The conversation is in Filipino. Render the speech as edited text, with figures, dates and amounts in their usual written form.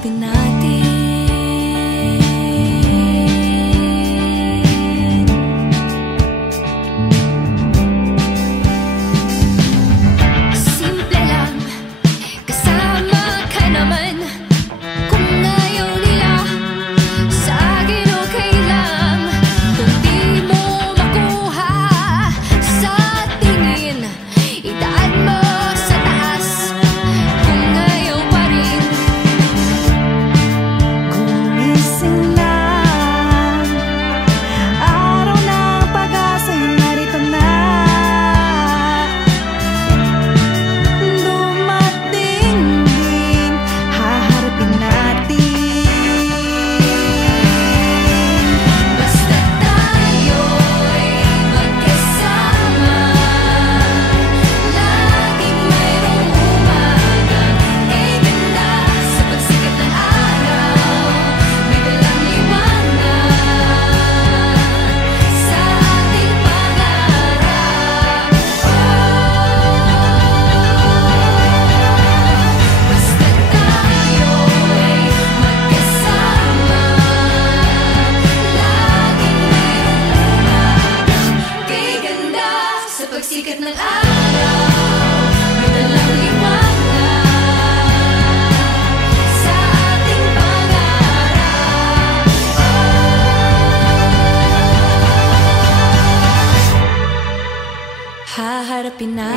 haharapin natin. Simple lang, kasama ka naman. Kung ayaw nila, sa akin okay lang. Kung di mo makuha sa tingin, idaan mo sa taas. Kung ayaw pa rin, gumising lang. Araw ng pag-asa'y narito na. Dumating din, haharapin natin. Basta tayo'y magkasama, laging mayroong umagang gaganda. Sa pagsikat ng araw, may dalang liwanag sa ating pangarap. Basta tayo'y magkasama, laging mayroong umagang gaganda. Sa pagsikat ng araw, may dalang liwanag sa ating pangarap. Haharapin natin.